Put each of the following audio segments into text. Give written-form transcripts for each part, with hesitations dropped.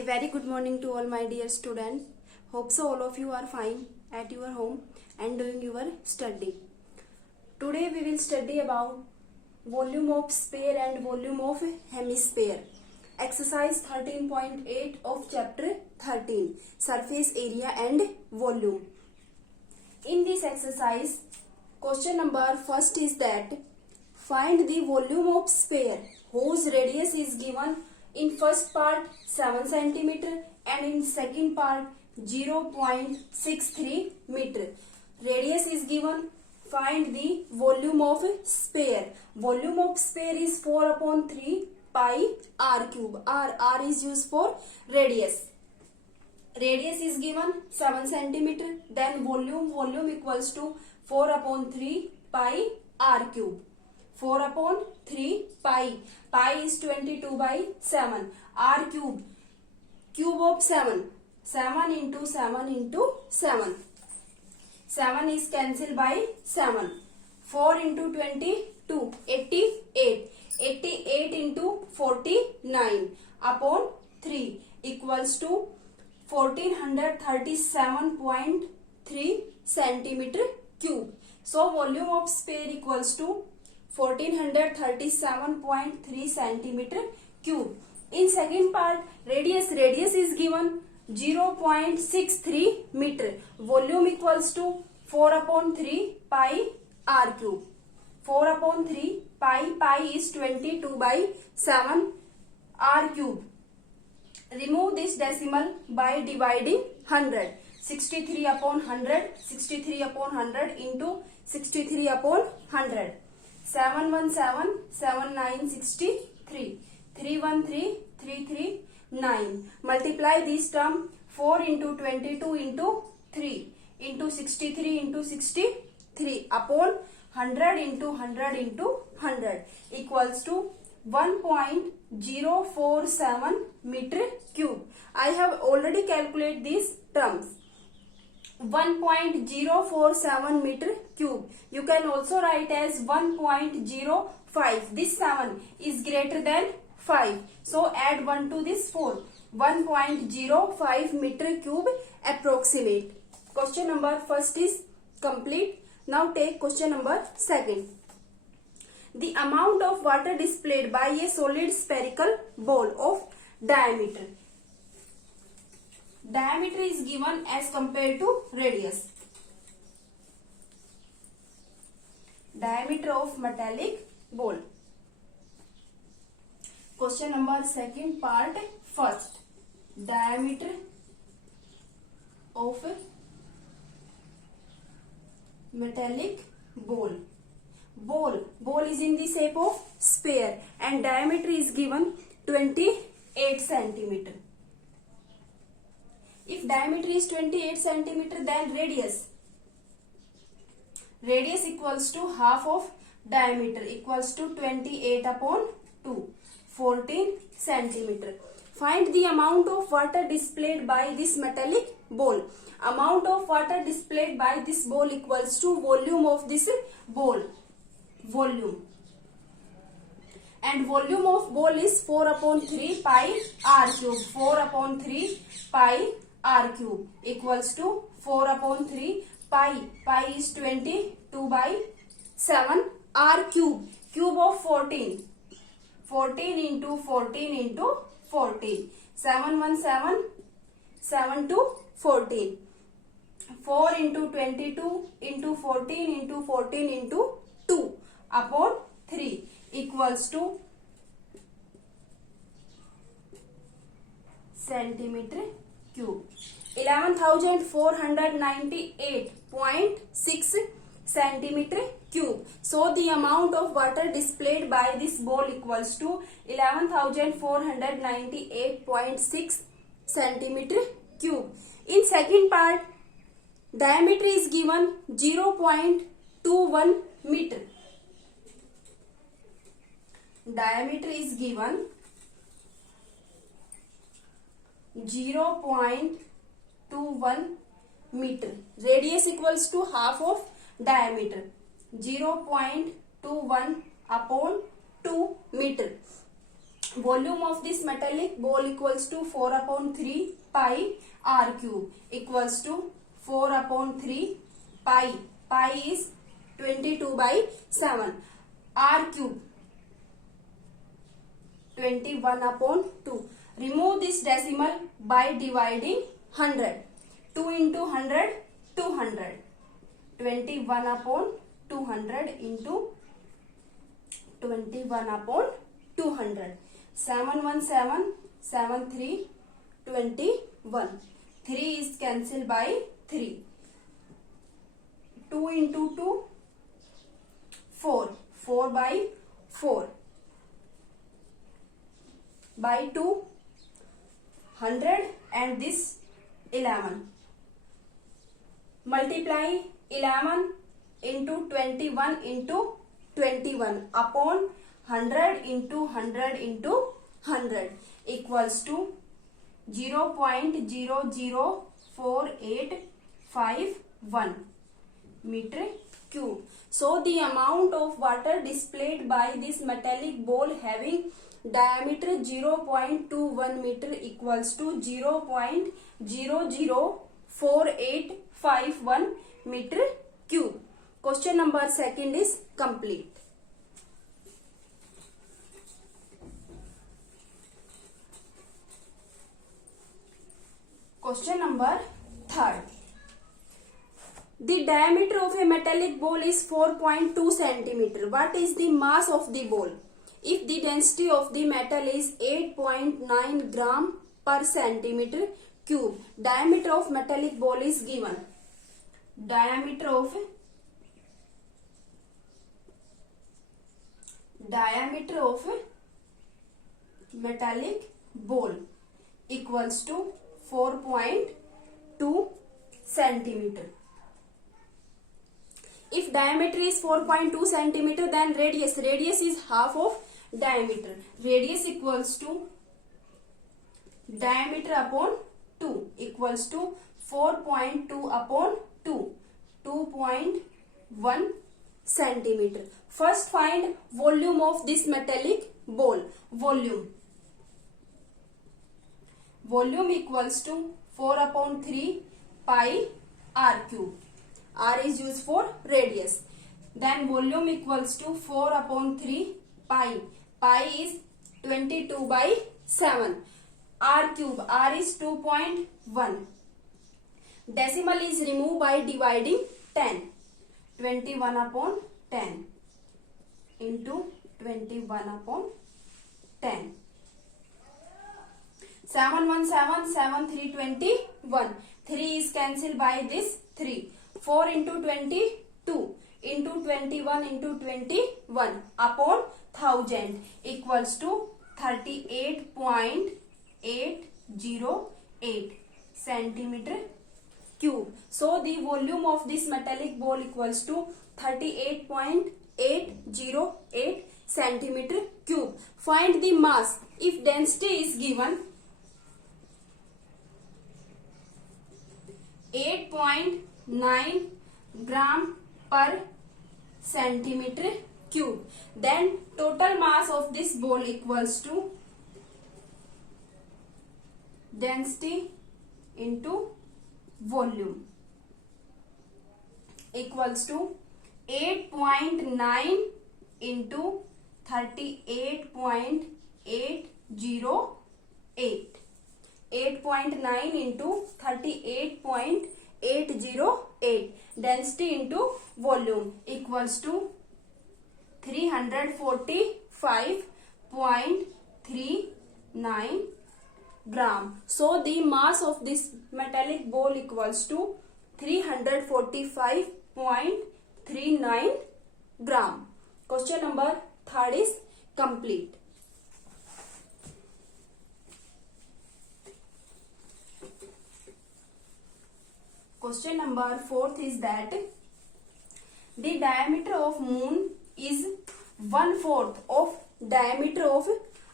A very good morning to all my dear students. Hope so all of you are fine at your home and doing your study. Today we will study about volume of sphere and volume of hemisphere. Exercise 13.8 of chapter 13, surface area and volume. In this exercise, question number first is that find the volume of sphere whose radius is given in first part 7 centimeter and in second part 0.63 meter. Radius is given. Find the volume of sphere. Volume of sphere is 4 upon 3 pi r cube. R is used for radius. Radius is given 7 centimeter. Then volume equals to 4 upon 3 pi r cube. 4 upon 3 pi. Pi is 22 by 7. R cube. Cube of 7. 7 into 7 into 7. 7 is cancelled by 7. 4 into 22. 88. 88 into 49 upon 3 equals to 1437.3 centimeter cube. So volume of sphere equals to 1437.3 centimeter cube. In second part, radius is given 0.63 meter. Volume equals to 4 upon 3 pi r cube. 4 upon 3 pi is 22 by 7 r cube. Remove this decimal by dividing 100. 63 upon 100. 63 upon 100 into 63 upon 100. 717, 7963. 313, 339. Multiply this term. 4 into 22 into 3 into 63 into 63 upon 100 into 100 into 100 equals to 1.047 meter cube. I have already calculated these terms. 1.047 meter cube. You can also write as 1.05. This 7 is greater than 5. So add 1 to this 4. 1.05 meter cube approximate. Question number first is complete. Now take question number second. The amount of water displayed by a solid spherical ball of diameter. Diameter is given as compared to radius. Diameter of metallic ball. Question number second part first. Diameter of metallic ball. Ball is in the shape of sphere and diameter is given 28 centimeter. If diameter is 28 centimeter, then radius equals to half of diameter equals to 28 upon 2, 14 centimeter. Find the amount of water displayed by this metallic ball. Amount of water displayed by this ball equals to volume of this ball. Volume. And volume of ball is 4 upon 3 pi r cube. 4 upon 3 pi r cube equals to 4 upon 3 pi. Pi is 22 by 7 r cube. Cube of 14. 14 into 14 into 14. 717, 7 to 14. 4 into 22 into 14 into 14 into 2 upon 3 equals to centimeter cube. 11,498.6 centimeter cube. So the amount of water displayed by this ball equals to 11,498.6 centimeter cube. In second part, diameter is given 0.21 meter. Diameter is given 0.21 meter. Radius equals to half of diameter. 0.21 upon 2 meter. Volume of this metallic ball equals to 4 upon 3 pi r cube equals to 4 upon 3 pi. Pi is 22 by 7. R cube 21 upon 2. Remove this decimal by dividing 100. 2 into 100, 200. 21 upon 200 into 21 upon 200. 7 1 7, 7 3, 21. 3 is cancelled by 3. 2 into 2, 4. 4 by 4. By 2, 100 and this 11. Multiply 11 into 21 into 21 upon 100 into 100 into 100 equals to 0.004851 meter cube. So the amount of water displayed by this metallic ball having diameter 0.21 meter equals to 0.004851 meter cube. Question number 2 is complete. Question number 3. The diameter of a metallic ball is 4.2 centimeter. What is the mass of the ball? If the density of the metal is 8.9 gram per centimeter cube, diameter of metallic ball is given. Diameter of metallic ball equals to 4.2 centimeter. If diameter is 4.2 centimeter, then radius is half of diameter. Radius equals to diameter upon 2 equals to 4.2 upon 2, 2.1 centimeter. First find volume of this metallic ball. Volume equals to 4 upon 3 pi r cube. R is used for radius. Then volume equals to 4 upon 3 pi. Pi is 22 by 7. R cube. R is 2.1. Decimal is removed by dividing 10. 21 upon 10 into 21 upon 10. 7 1 7, 7 3 21. 3 is cancelled by this 3. 4 into 22 into 21 into 21 upon 1000 equals to 38.808 centimeter cube. So the volume of this metallic ball equals to 38.808 centimeter cube. Find the mass. If density is given 8.9 gram per centimeter cube, then total mass of this ball equals to density into volume equals to 8.9 into 38.808. 8.9 into 38.808. Density into volume equals to 345.39 gram. So the mass of this metallic ball equals to 345.39 gram. Question number 3 is complete. Question number 4 is that the diameter of moon is 1/4 of diameter of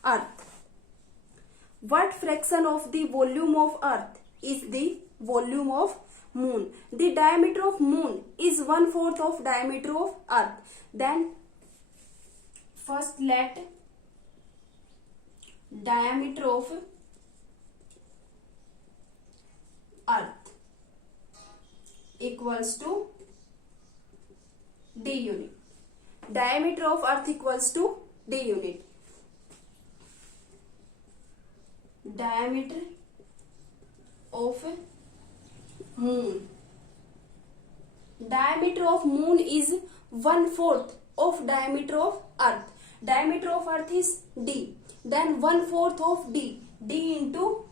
earth. What fraction of the volume of earth is the volume of moon? The diameter of moon is 1/4 of diameter of earth. Then first let diameter of earth equals to d unit. Diameter of earth equals to d unit. Diameter of moon. Diameter of moon is 1/4 of diameter of earth. Diameter of earth is d. Then 1/4 of d. d into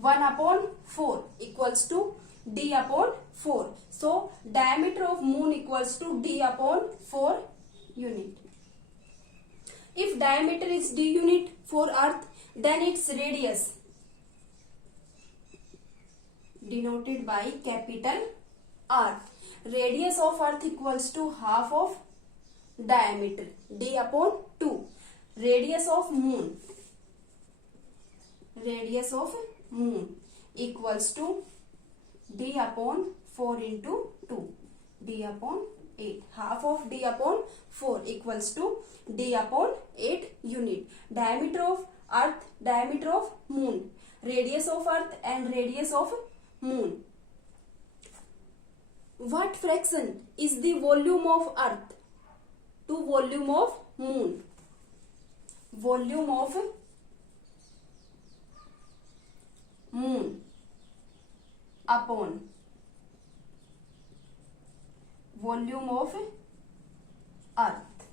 1/4 equals to d upon 4. So diameter of moon equals to d upon 4 unit. If diameter is d unit for earth, then its radius denoted by capital R. Radius of earth equals to half of diameter, d upon 2. Radius of moon equals to d upon 4 into 2, d upon 8. Half of d upon 4 equals to d upon 8 unit. Diameter of earth, diameter of moon, radius of earth and radius of moon. What fraction is the volume of earth to volume of moon? Volume of moon upon volume of earth.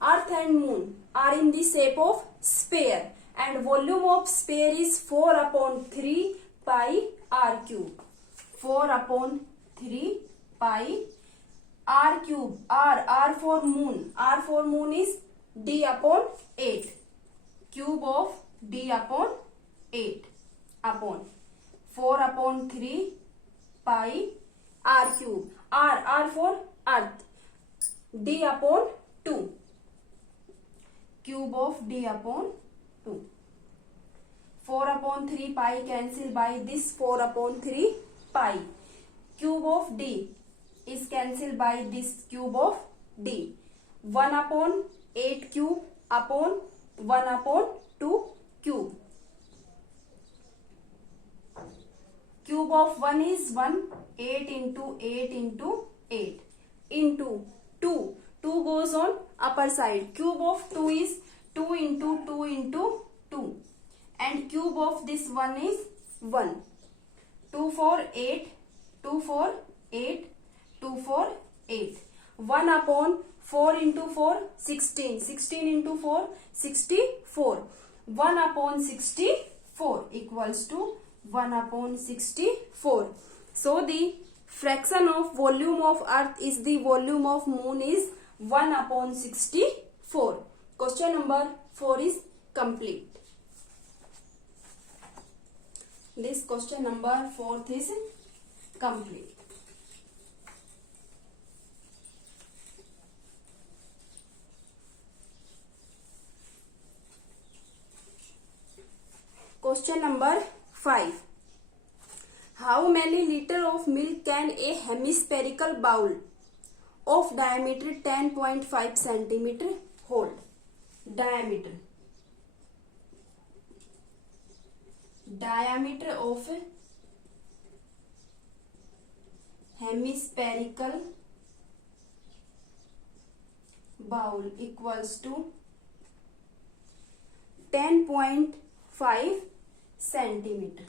Earth and moon are in the shape of sphere and volume of sphere is 4 upon 3 pi r cube. 4 upon 3 pi r cube. R for moon. R for moon is d upon 8. Cube of d upon 8 upon 4 upon 3 pi r cube. R for earth. D upon 2. Cube of d upon 2. 4 upon 3 pi cancel by this 4 upon 3 pi. Cube of d is cancelled by this cube of d. 1 upon 8 cube upon 1 upon 2 cube. Cube of 1 is 1. 8 into 8 into 8 into 2. 2 goes on upper side. Cube of 2 is 2 into 2 into 2. And cube of this 1 is 1. 2 for 8. 2 for 8. 2 for 8. 1 upon 4 into 4, 16. 16 into 4, 64. 1 upon 64 equals to 1 upon 64. So the fraction of volume of earth is the volume of moon is 1 upon 64. Question number 4 is complete. This question number 4 is complete. Question number 5. How many liter of milk can a hemispherical bowl of diameter 10.5 centimeter hold? Diameter of hemispherical bowl equals to 10.5 centimeter.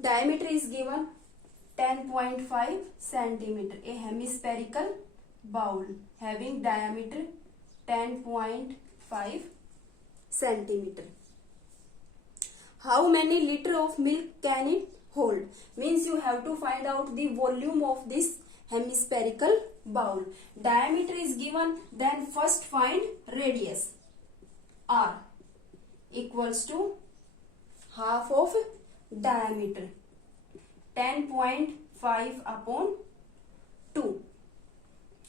Diameter is given 10.5 centimeter. A hemispherical bowl having diameter 10.5 centimeter. How many liter of milk can it hold? Means you have to find out the volume of this hemispherical bowl. Diameter is given, then first find radius. R equals to half of diameter. 10.5 upon 2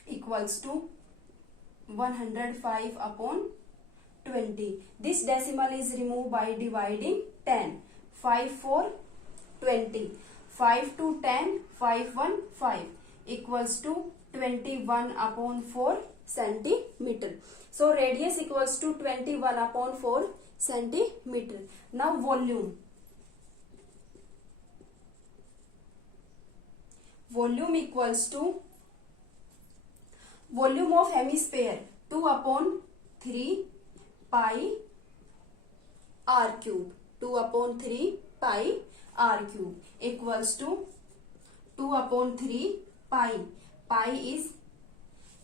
equals to 105 upon 20. This decimal is removed by dividing 10. 5 for 20. 5 to 10, 5 1 5 equals to 21/4 centimeter. So radius equals to 21/4 centimeter. Now volume. Volume equals to volume of hemisphere 2/3 pi r cube. 2/3 pi r cube equals to 2/3 pi. Pi is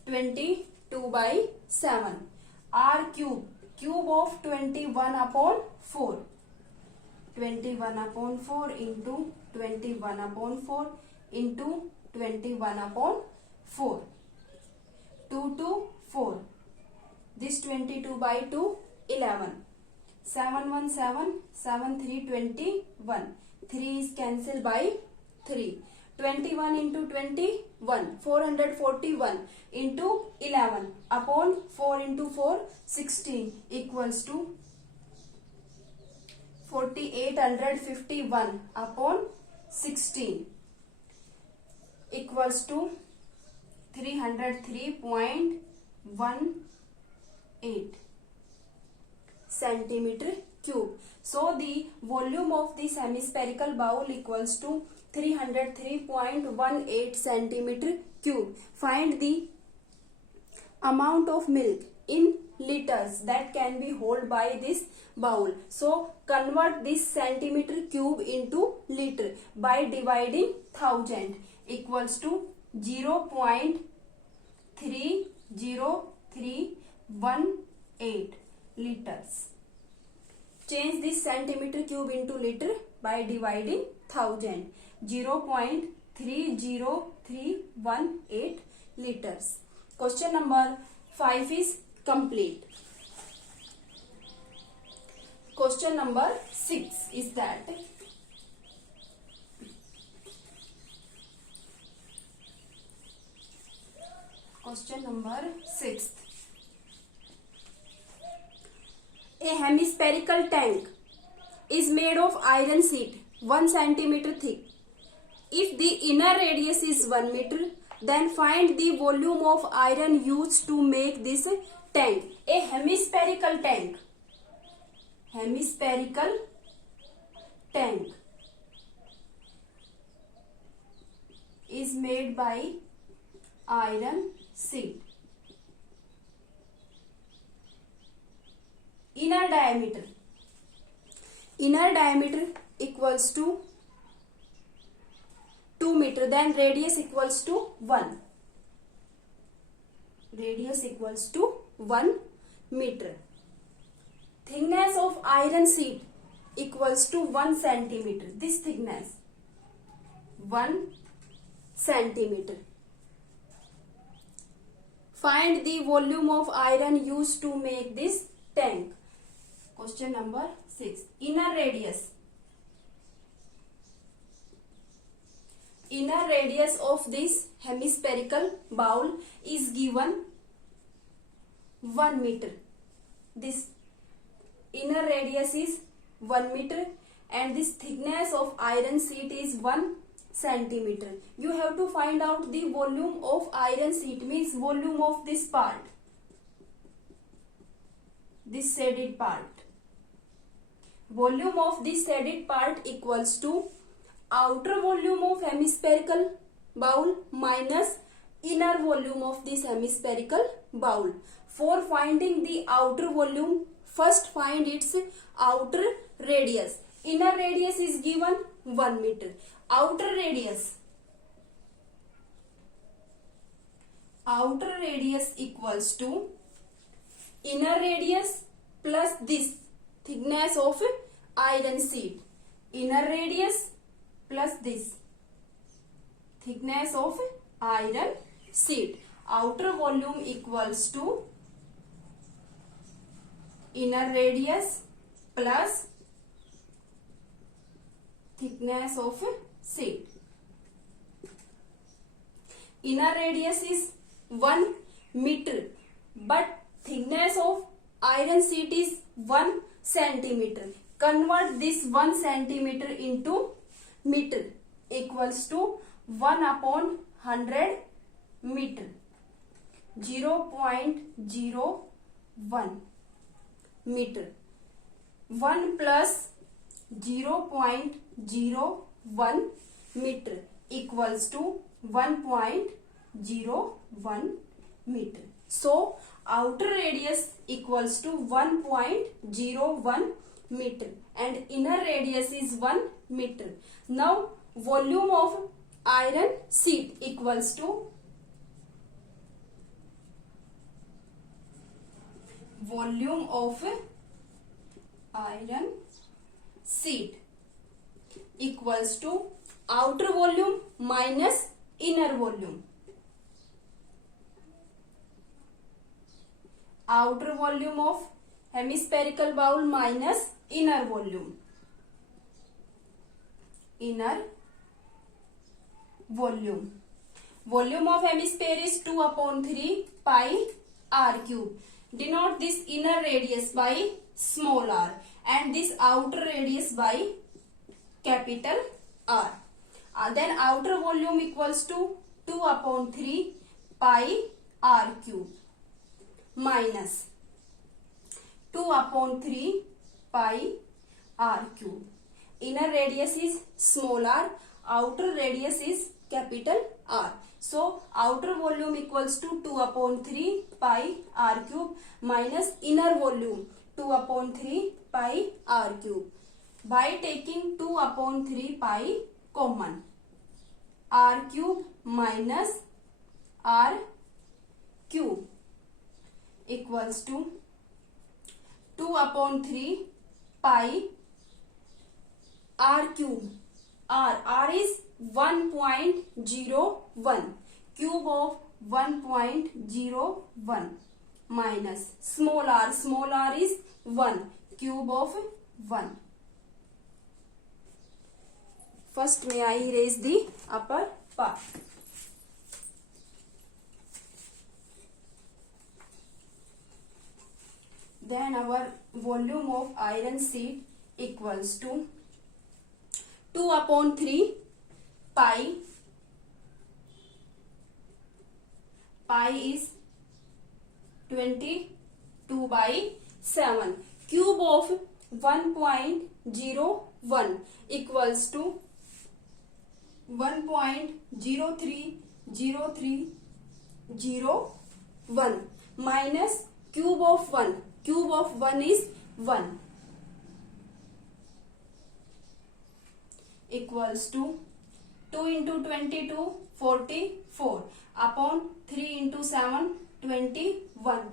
22/7. R cube. Cube of 21/4. 21/4 into 21/4 into 21/4. 2 to 4. This 22/2, 11. 7 1 7, 7 3 21. 3 is cancelled by 3. 21 into 21, 441 into 11 upon 4 into 4, 16 equals to 4851 upon 16 equals to 303.18 centimeter cube. So the volume of this hemispherical bowl equals to 303.18 centimeter cube. Find the amount of milk in liters that can be held by this bowl. So convert this centimeter cube into liter by dividing 1000 equals to 0.30318 liters. Change this centimeter cube into liter by dividing 1000. 0.30318 liters. Question number 5 is complete. Question number 6 is that question number 6. A hemispherical tank is made of iron sheet 1 centimeter thick. If the inner radius is 1 meter, then find the volume of iron used to make this tank. A hemispherical tank. Hemispherical tank is made by iron sheet. Inner diameter. Inner diameter equals to 2 meter, then radius equals to 1. Radius equals to 1 meter. Thickness of iron sheet equals to 1 centimeter. This thickness 1 centimeter. Find the volume of iron used to make this tank. Question number 6. Inner radius. Inner radius of this hemispherical bowl is given 1 meter. This inner radius is 1 meter and this thickness of iron sheet is 1 centimeter. You have to find out the volume of iron sheet, means volume of this part, this shaded part. Volume of this shaded part equals to outer volume of hemispherical bowl minus inner volume of this hemispherical bowl. For finding the outer volume, first find its outer radius. Inner radius is given 1 meter. Outer radius. Outer radius equals to inner radius plus this thickness of iron sheet. Inner radius plus this thickness of iron sheet. Outer volume equals to inner radius plus thickness of sheet. Inner radius is 1 meter but thickness of iron sheet is 1 centimeter. Convert this 1 centimeter into meter equals to 1/100 meter. 0.01 meter. 1 plus 0.01 meter equals to 1.01 meter. So outer radius equals to 1.01 meter and inner radius is 1 meter. Now volume of iron sheet equals to volume of iron sheet equals to outer volume minus inner volume. Outer volume of hemispherical bowl minus inner volume. Inner volume. Volume of hemisphere is 2/3 pi r cube. Denote this inner radius by small r and this outer radius by capital R. Then outer volume equals to 2/3 pi r cube minus 2/3 pi r cube. Inner radius is small r, outer radius is capital R. So outer volume equals to 2/3 pi r cube minus inner volume 2/3 pi r cube. By taking 2/3 pi common, r cube minus r cube equals to 2/3 pi r cube. R is 1.01, cube of 1.01 minus small r is 1, cube of 1. First may I erase the upper part. Then our volume of iron sheet equals to 2/3 pi. Pi is 22/7. Cube of 1.01 equals to 1.030301 minus cube of 1. Cube of 1 is 1 equals to 2 into 22 44 upon 3 into 7 21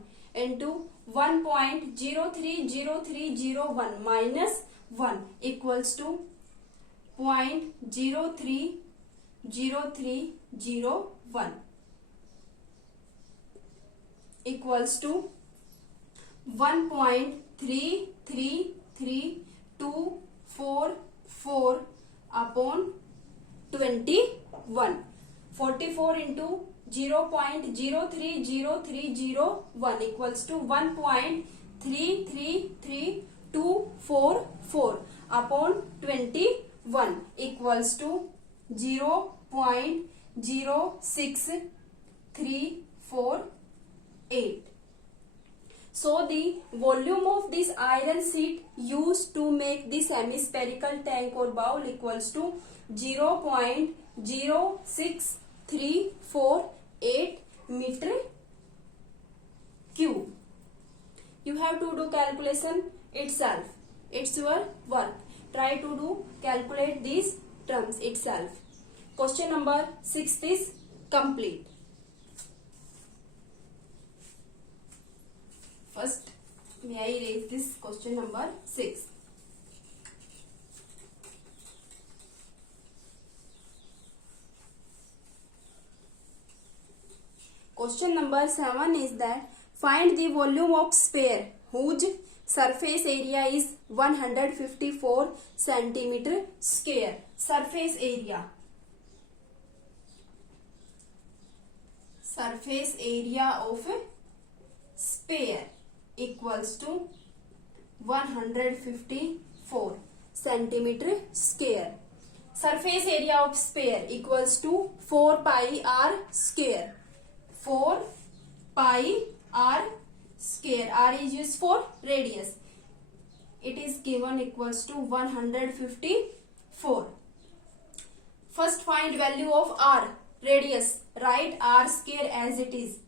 into 1.030301 minus 1 equals to 0.030301 equals to 1.33324 upon 21. 44 into 0.030301 equals to 1.333244 upon 21 equals to 0.06348. So the volume of this iron sheet used to make this hemispherical tank or bowl equals to 0.06348 meter cube. You have to do calculation itself. It's your work. Try to do calculate these terms itself. Question number 6 is complete. First, may I raise this question number 6. Question number 7 is that find the volume of sphere whose surface area is 154 centimeter square. Surface area. Surface area of a sphere equals to 154 centimeter square. Surface area of sphere equals to 4 pi r square. 4 pi r square. R is used for radius. It is given equals to 154. First find value of r, radius. Write r square as it is,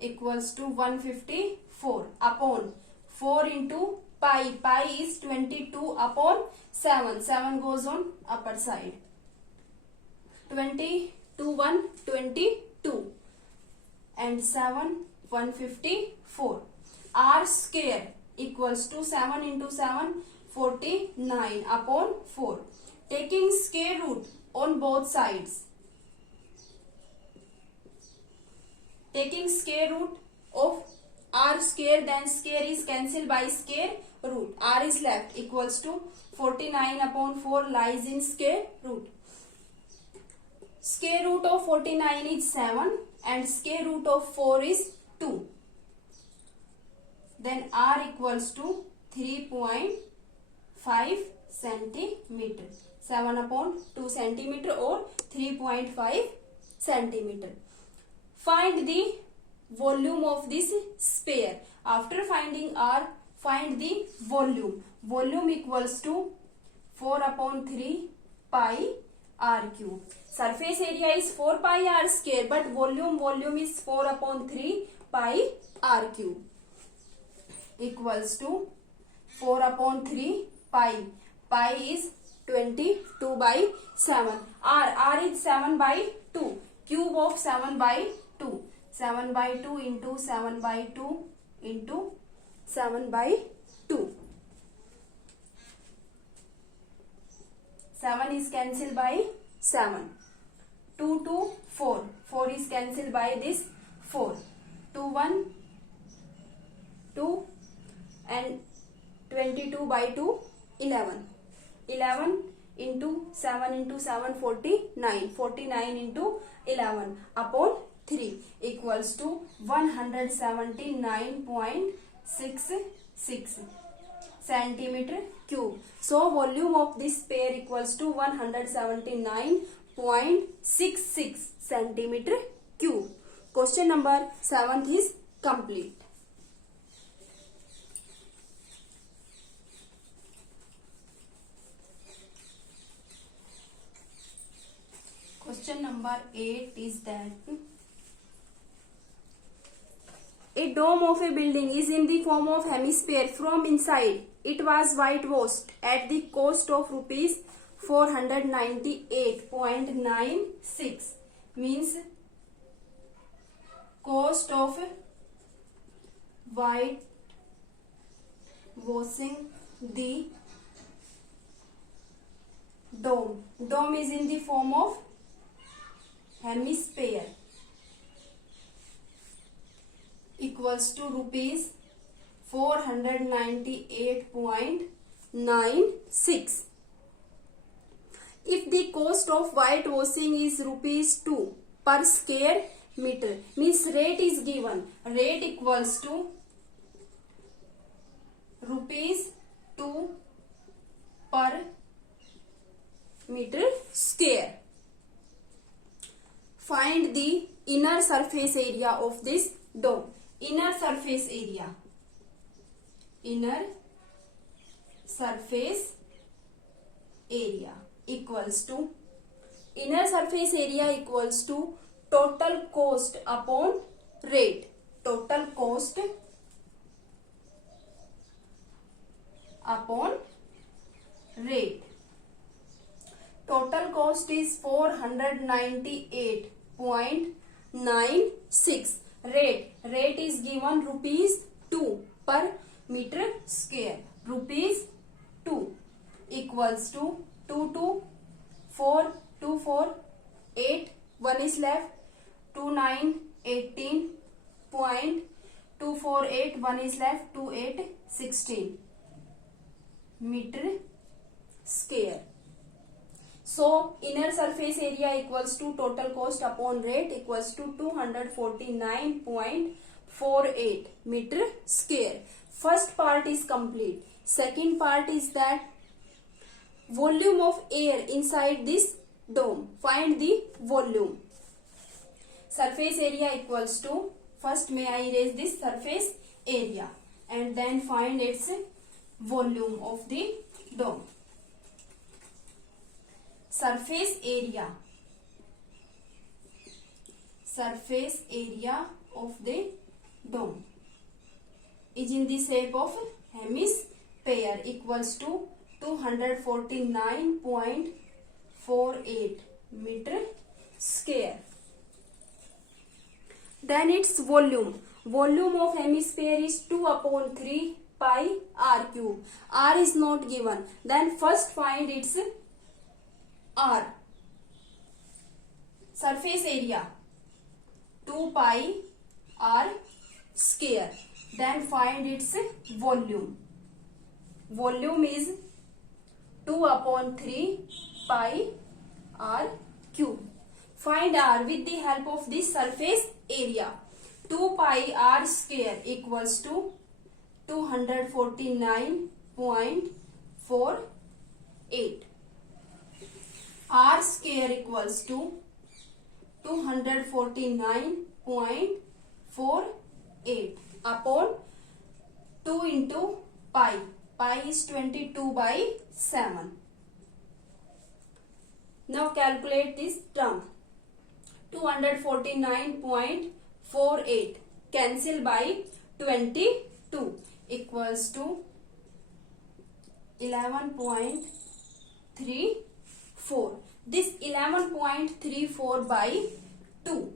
equals to 154 upon 4 into pi. Pi is 22 upon 7. 7 goes on upper side. 22 1 22 and 7 154. R square equals to 7 into 7 49 upon 4. Taking square root on both sides. Taking square root of r square, then square is cancelled by square root. R is left equals to 49 upon 4 lies in square root. Square root of 49 is 7 and square root of 4 is 2. Then r equals to 3.5 centimeter. 7 upon 2 centimeter or 3.5 centimeter. Find the volume of this sphere. After finding r, find the volume. Volume equals to 4 upon 3 pi r cube. Surface area is 4 pi r square, but volume is 4 upon 3 pi r cube. Equals to 4 upon 3 pi. Pi is 22 by 7. R is 7 by 2. Cube of 7 by 2. 7 by 2 into 7 by 2 into 7 by 2. 7 is cancelled by 7. 2 to 4. 4 is cancelled by this 4. 2 1 2 and 22 by 2 11. 11 into 7 into 7 49. 49 into 11 upon 3 equals to 179.66 centimeter cube. So volume of this sphere equals to 179.66 centimeter cube. Question number 7 is complete. Question number 8 is that a dome of a building is in the form of hemisphere. From inside, it was whitewashed at the cost of rupees 498.96. Means cost of whitewashing the dome. Dome is in the form of hemisphere. Equals to rupees 498.96. If the cost of whitewashing is rupees 2 per square meter, means rate is given. Rate equals to rupees 2 per meter square. Find the inner surface area of this dome. Inner surface area. Inner surface area equals to total cost upon rate. Total cost upon rate. Total cost is 498.96. Rate is given rupees 2 per meter square. Rupees 2 equals to 2 to 4, 2 4, 8, 1 is left, 2 9, 18.248, 1 is left, 2 8, 16 meter square. So inner surface area equals to total cost upon rate equals to 249.48 meter square. First part is complete. Second part is that volume of air inside this dome. Find the volume. surface area equals to, first may I erase this surface area and then find its volume of the dome. Surface area of the dome is in the shape of hemisphere equals to 249.48 meter square. Then its volume of hemisphere is 2 upon 3 pi r cube. R is not given. Then first find its R. Surface area 2 pi r square. Then find its volume. Volume is 2 upon 3 pi r cube. Find R with the help of this surface area. 2 pi r square equals to 249.48. R square equals to 249.48 upon 2 into pi. Pi is 22 by 7. Now calculate this term. 249.48 cancel by 22 equals to 11.34. This 11.34 by 2,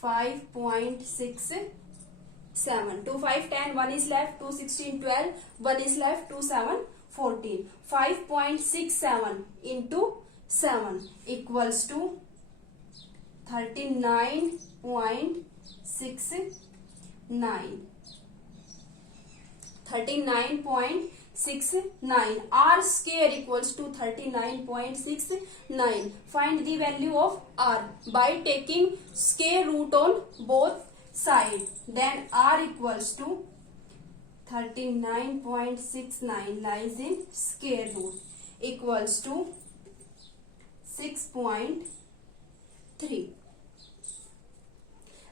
5.67. 2, 5, 10, 1 is left, 2, 16, 12, 1 is left, 2, 7, 14. 5.67 into 7 equals to 39.69. 39.69. R square equals to 39.69. Find the value of R by taking square root on both sides. Then R equals to 39.69 lies in square root equals to 6.3.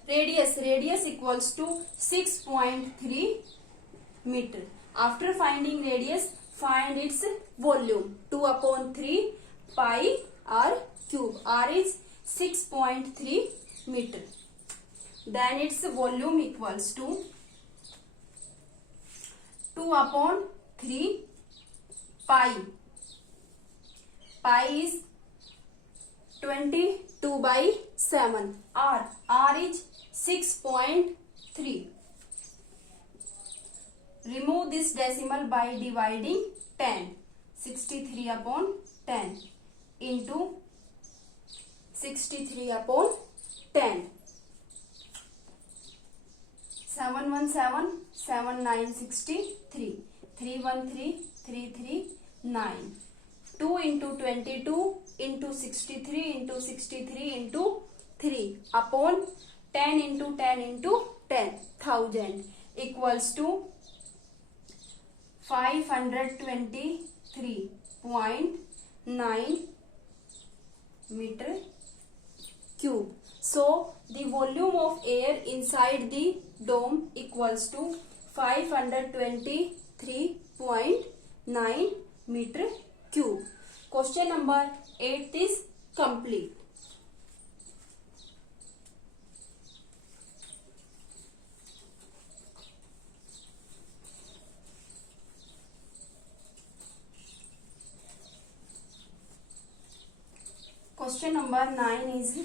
Radius equals to 6.3 meter. After finding radius, find its volume. 2 upon 3 pi r cube. R is 6.3 meter. Then its volume equals to 2 upon 3 pi. Pi is 22 by 7. R is 6.3. Remove this decimal by dividing 10. 63 upon 10 into 63 upon 10. 717, 79, 63. 313, 339. 2 into 22 into 63 into 63 into 3 upon 10 into 10 into 10. 1000 equals to 523.9 meter cube. So the volume of air inside the dome equals to 523.9 meter cube. Question number 8 is complete. Question number 9 is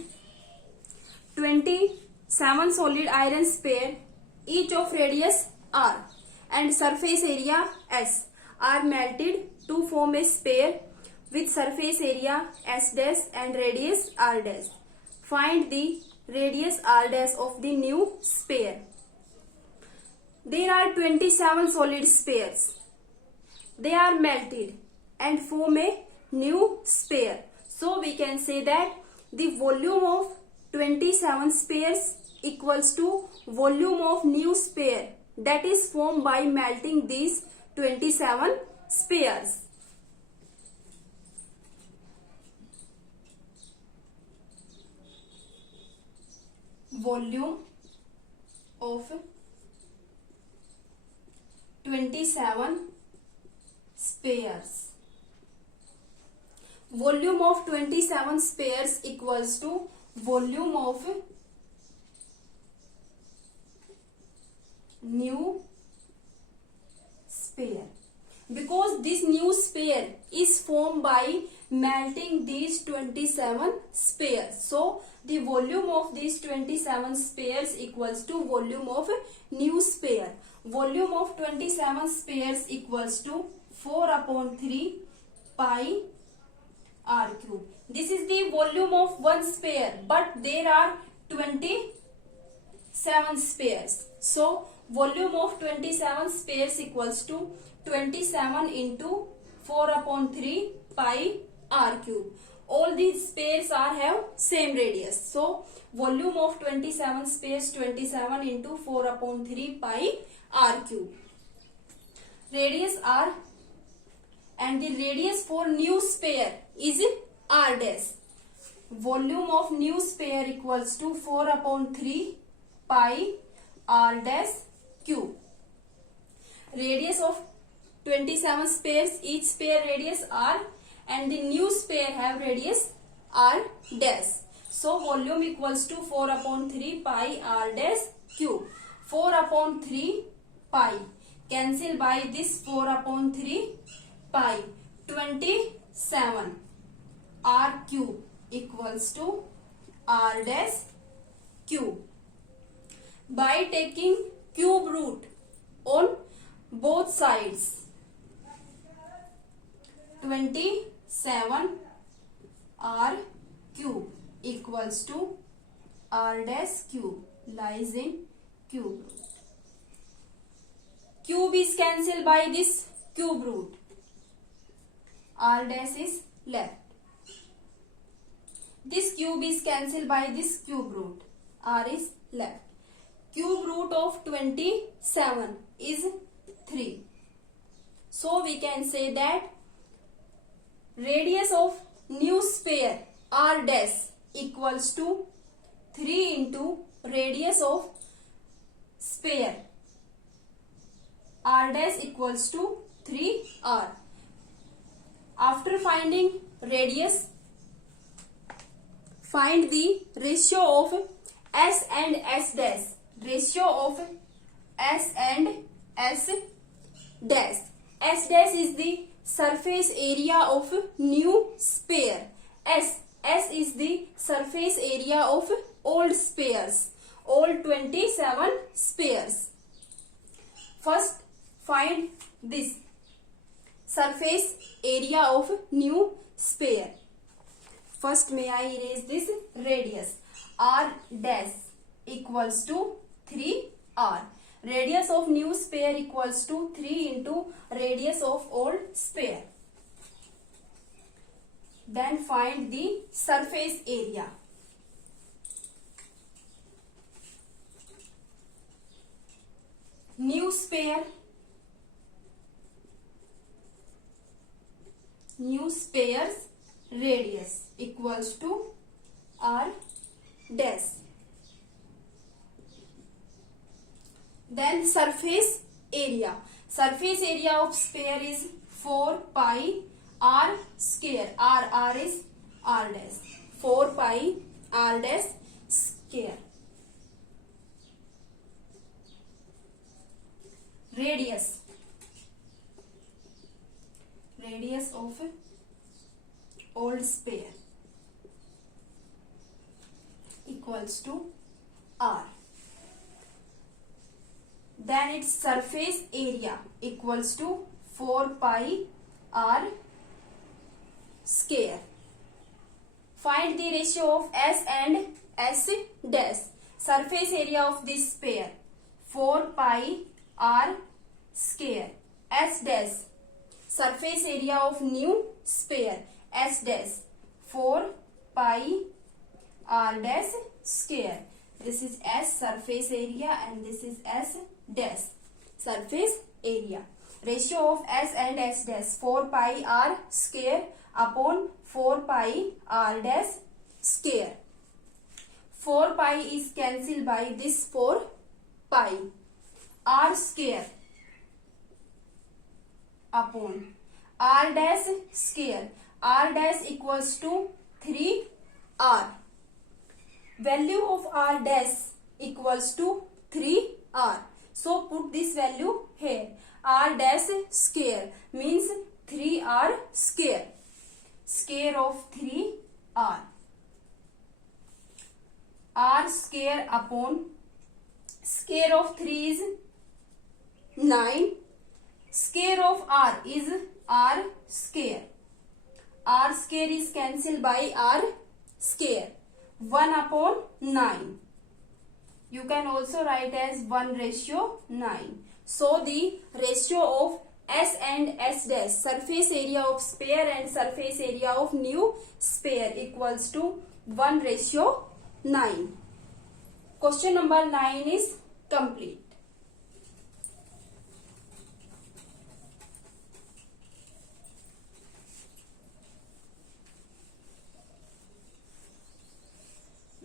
27 solid iron sphere, each of radius r and surface area s, are melted to form a sphere with surface area s dash and radius r dash. Find the radius r dash of the new sphere. There are 27 solid spheres. They are melted and form a new sphere. So we can say that the volume of 27 spheres equals to volume of new sphere that is formed by melting these 27 spheres. volume of 27 spares. Volume of 27 spares equals to volume of new spare. Because this new spare is formed by melting these 27 spares. So the volume of these 27 spares equals to volume of new spare. Volume of 27 spares equals to 4 upon 3 pi r cube. This is the volume of one spare, but there are 27 spares. So volume of 27 spares equals to 27 into 4 upon 3 pi r cube. All these spares have same radius. So volume of 27 spares 27 into 4 upon 3 pi r cube. Radius r, and the radius for new spare is r dash. Volume of new spare equals to 4 upon 3 pi r dash cube. Radius of 27 spares, each spare radius r, and the new spare have radius r dash. So volume equals to 4 upon 3 pi r dash cube. 4 upon 3 pi cancel by this 4 upon 3 pi. 27 r cube equals to r dash cube. By taking cube root on both sides, 27 r cube equals to r dash cube lies in cube root. Cube is cancelled by this cube root. R dash is left. This cube is cancelled by this cube root. R is left. Cube root of 27 is 3. So we can say that radius of new spare r dash equals to 3 into radius of spare r dash equals to 3r. After finding radius, find the ratio of s and s dash. Ratio of s and s dash. S dash is the surface area of new spare. S is the surface area of old spares. All 27 spares. First find this surface area of new spare. First may I erase this radius. R dash equals to 3r. Radius of new spare equals to 3 into radius of old spare. Then find the surface area. New spare, new spare's radius equals to r dash. Then surface area. Surface area of spare is 4 pi r square. R is r dash. 4 pi r dash square. Radius. Radius of old spare equals to r. Then its surface area equals to 4 pi r square. Find the ratio of s and s dash. Surface area of this spare 4 pi r square. S dash. Surface area of new spare s dash 4 pi r dash square. This is s surface area and this is s dash surface area. Ratio of s and s dash 4 pi r square upon 4 pi r dash square. 4 pi is cancelled by this 4 pi. R square upon R dash square. R dash equals to 3R. Value of R dash equals to 3R. So put this value here. R dash square means 3R square. Square of 3R. R square upon square of 3 is 9. Square of R is R square. R square is cancelled by R square. 1 upon 9. You can also write as 1:9. So the ratio of S and S dash, surface area of sphere and surface area of new sphere, equals to 1:9. Question number 9 is complete.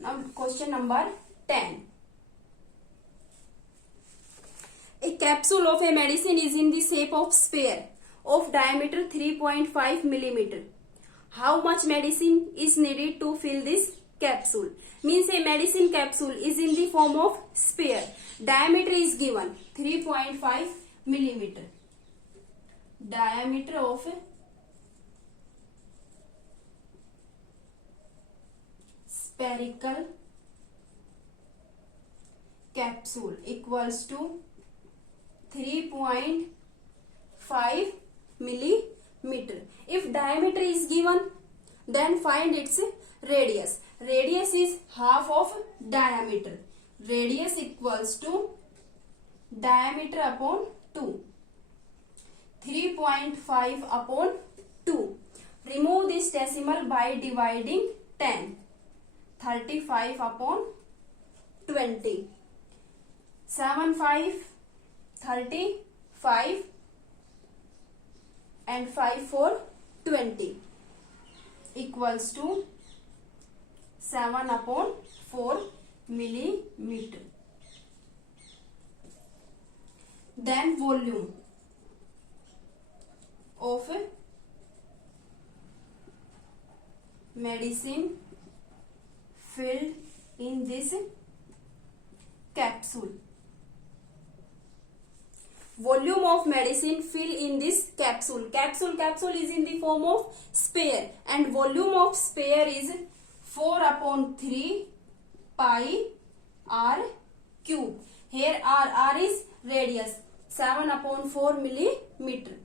Now question number 10. A capsule of a medicine is in the shape of sphere of diameter 3.5 millimeter. How much medicine is needed to fill this capsule? Means a medicine capsule is in the form of sphere. Diameter is given 3.5 millimeter. Diameter of spherical capsule equals to 3.5 millimeter. If diameter is given, then find its radius. Radius is half of diameter. Radius equals to diameter upon 2. 3.5 upon 2. Remove this decimal by dividing 10. 35 upon 20. 7 5 35 and 5 4 20 equals to 7 upon 4 millimeter. Then volume of medicine filled in this capsule. Volume of medicine filled in this capsule. Capsule is in the form of sphere, and volume of sphere is 4 upon 3 pi r cube. Here r is radius, 7 upon 4 millimeter.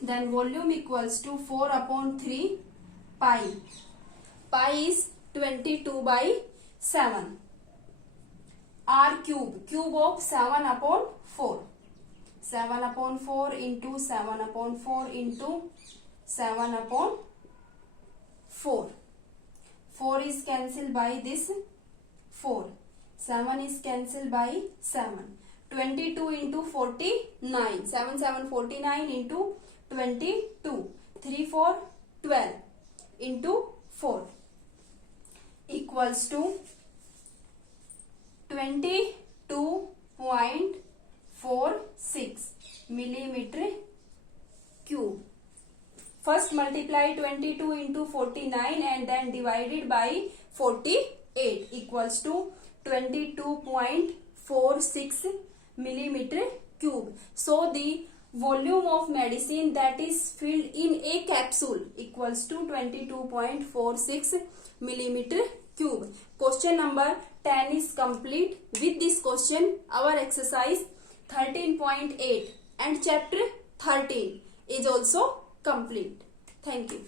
Then volume equals to 4 upon 3 pi. Pi is 22 by 7. R cube, cube of 7 upon 4. 7 upon 4 into 7 upon 4 into 7 upon 4. 4 is cancelled by this 4. 7 is cancelled by 7. 22 into 49. 7 7 49 into 22. 3 4 12 into 4 equals to 22.46 millimeter cube. First multiply 22 into 49 and then divided by 48 equals to 22.46 millimeter cube. So the volume of medicine that is filled in a capsule equals to 22.46 millimeter cube. Question number 10 is complete. With this question, our exercise 13.8 and chapter 13 is also complete. Thank you.